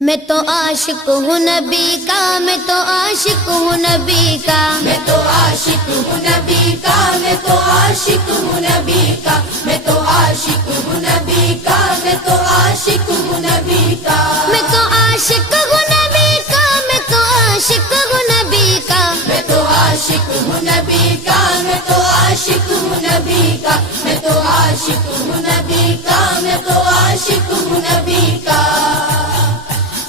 میں تو عاشق ہوں نبی کا، میں تو عاشق ہوں نبی کا، میں تو عاشق ہوں نبی کا، میں تو عاشق ہوں نبی کا، میں تو عاشق ہوں نبی کا، میں تو عاشق ہوں نبی کا، میں تو عاشق ہوں نبی کا، میں تو عاشق ہوں نبی کا، میں تو عاشق ہوں نبی کا، میں تو عاشق ہوں نبی کا، میں تو عاشق ہوں نبی کا، میں تو عاشق ہوں نبی کا،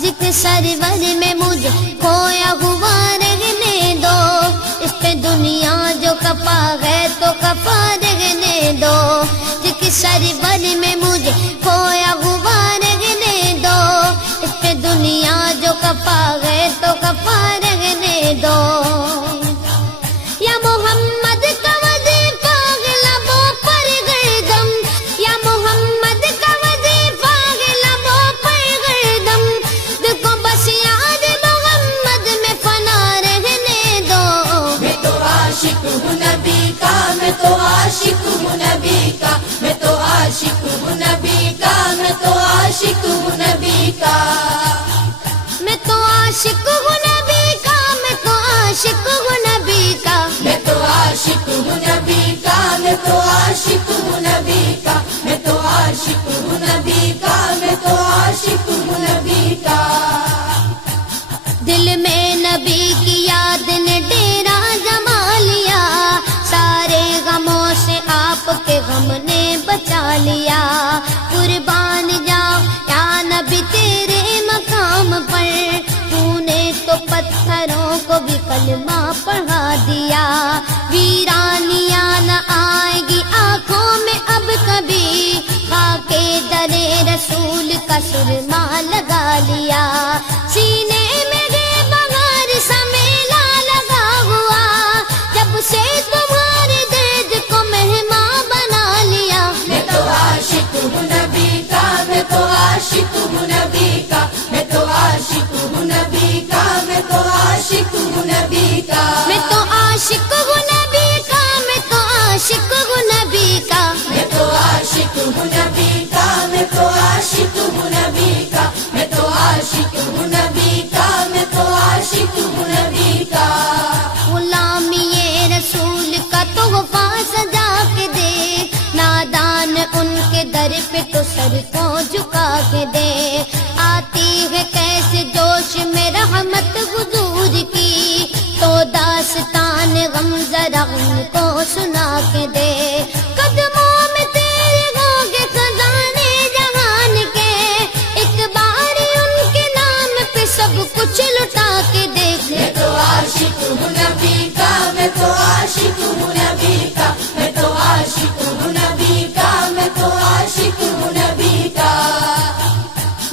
ذکر سرور میں مجھے کھویا ہوا رہنے دو، اس پہ دنیا جو کپا ہے تو کپا رہنے دو، ذکر سرور میں مجھے کھویا ہوا رہنے دو، اس پہ دنیا جو کپا ہے تو کپا رہنے دو، یا محمد کا وظیفہ لبوں پر گردم، یا محمد کا وظیفہ لبوں پر گردم، دیکھو بس یاد محمد میں فنا رہنے دو، میں تو عاشق ہوں نبی کا، میں تو عاشق ہوں نبی کا، میں تو عاشق ہوں نبی کا، میں تو عاشق ہوں نبی کا، میں تو عاشق ہوں نبی کا، میں تو عاشق ہوں نبی کا، میں تو عاشق ہوں نبی کا، میں تو عاشق ہوں نبی کا، میں تو عاشق ہوں نبی کا، میں تو عاشق ہوں نبی کا، دل میں نبی کی یاد نے ڈیرا جما لیا، سارے غموں سے آپ کے غم نے بچا لیا، قربان جاؤ یا نبی تیرے مقام پر، تو نے تو پتھروں کو بھی کلمہ پڑھا دیا، ویرانیاں نہ آئے گی آنکھوں میں اب کبھی، خاک در رسول کا سرما لگا لیا، سینے میں گئے بغیر سا میلہ لگا ہوا، جب سے تمہارے درد کو مہمان بنا لیا، میں تو عاشق ہوں نبی کا، میں تو عاشق ہوں نبی کا، میں تو عاشق ہوں نبی کا، میں تو عاشق ہوں نبی کا، میں تو عاشق ہوں نبی کا، میں تو عاشق ہوں نبی کا، میں تو عاشق ہوں نبی کا، میں تو عاشق ہوں نبی کا، میں تو عاشق ہوں نبی کا، میں تو عاشق ہوں نبی کا، غلامی رسول کا تحفہ سجا کے دے، نادان ان کے در پہ تو سر کو جھکا کے دے، آتی ہے کیسے جوش میں رحمت حضور کی، تو داستان غم ذرا ان کو سنا کے دے، قدموں میں تیرے ہوگے خزانے جہان کے، ایک بار ان کے نام پہ سب کچھ لٹا کے دیکھ، میں تو عاشق ہوں نبی کا، میں تو عاشق ہوں نبی کا، میں تو عاشق ہوں نبی کا، میں تو عاشق ہوں نبی کا،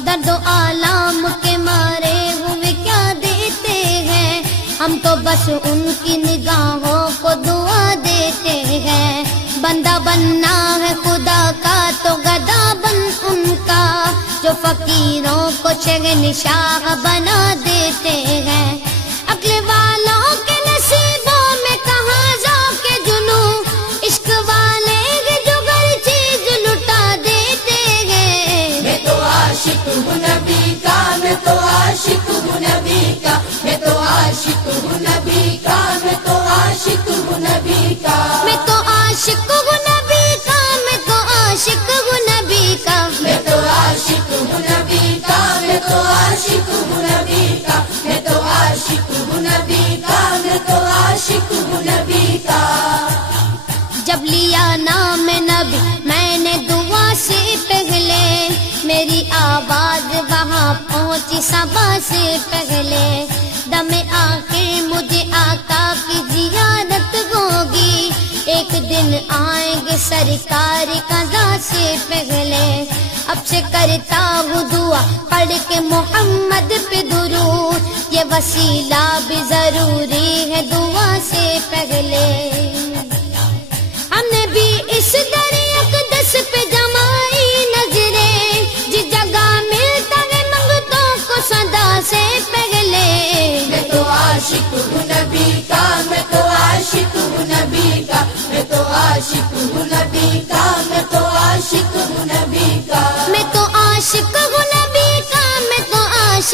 درد و آلام کے مارے ہوئے کیا دیتے ہیں، ہم تو بس ان کی نگاہوں کو دعا دیتے ہیں، بندہ بننا ہے خدا کا تو گدا بن ان کا، جو فقیروں کو شہنشاہ بنا دیتے ہیں، عقل والوں کے نصیبوں میں کہاں ذوق جنوں، عشق والے ہیں جو ہر چیز لٹا دیتے ہیں، میں تو عاشق ہوں نبی کا، میں تو عاشق ہوں نبی کا، میں تو عاشق ہوں نبی کا، میں تو عاشق ہوں نبی کا، میں تو عاشق ہوں نبی کا، میں تو عاشق ہوں نبی کا، میں تو عاشق ہوں نبی کا، میں تو عاشق ہوں نبی کا، میں تو عاشق ہوں نبی کا، میں تو عاشق ہوں نبی کا، جب لیا نام نبی میں نے دعا سے پہلے، میری آواز وہاں پہنچی صبا سے پہلے، دم آخر مجھے آقا کی زیارت ہوگی، ایک دن آئیں گے سرکار قضا سے پہلے، اب سے کرتا ہوں دعا پڑھ کے محمد پہ درود، یہ وسیلہ بھی ضروری ہے دعا سے پہلے، ہم نے بھی اس در اقدس پہ جمائی نظریں، جس جگہ ملتا ہے منگتوں کو صدا سے پہلے، میں تو عاشق ہوں نبی کا، میں تو عاشق ہوں نبی کا، میں تو عاشق ہوں نبی کا، میں تو عاشق ہوں نبی کا، میں تو عاشق ہوں نبی کا، میں تو عاشق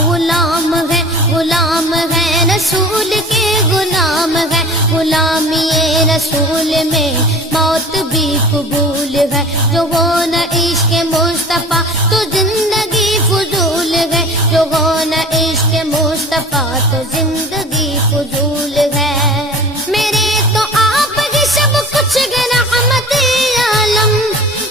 غلام ہے رسول کے غلام ہے، غلامی رسول میں موت بھی قبول ہے، جو ہو نہ عشق مصطفیٰ تو زندگی فضول ہے، جو ہو نہ عشق مصطفیٰ تو زندگی فضول ہے۔ میرے تو آپ ہی سب کچھ ہے رحمت عالم،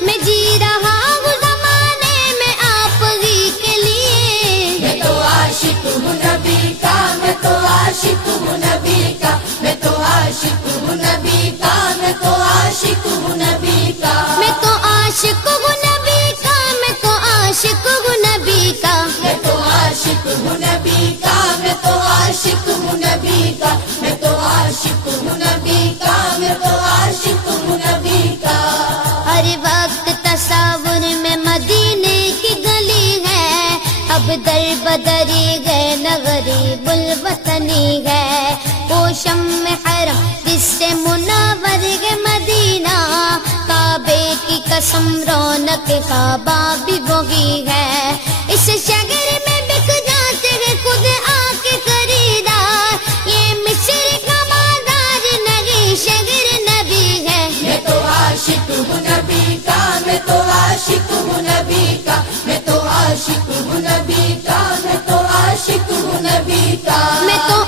میں جی رہا ہوں زمانے میں آپ ہی کے لیے۔ میں تو عاشق ہوں نبی کا، میں تو عاشق ہوں نبی کا، میں تو عاشق ہوں نبی کا، میں تو عاشق ہوں نبی کا۔ میں تو عاشق ہوں نبی کا، میں تو عاشق ہوں نبی کا، میں تو عاشق ہوں نبی کا، میں تو عاشق ہوں نبی کا، میں تو عاشق ہوں نبی کا، میں تو عاشق ہوں نبی کا۔ ہر وقت تصور میں مدینے کی گلی ہے، اب در بدری گئے نہ غریب الوطنی ہے، وہ شمع حرم جس سے منور ہے مدینہ، کعبے کی قسم رونق کعبہ بھی وہی ہے، اس شہر میں بک جاتے ہیں خود آ کے خریدار، یہ مصر کا مادار نہیں شہر نبی ہے۔ میں تو عاشق ہوں نبی کا، میں تو عاشق ہوں نبی کا، میں تو عاشق ہوں نبی کا، میں تو عاشق ہوں نبی کا۔ میں تو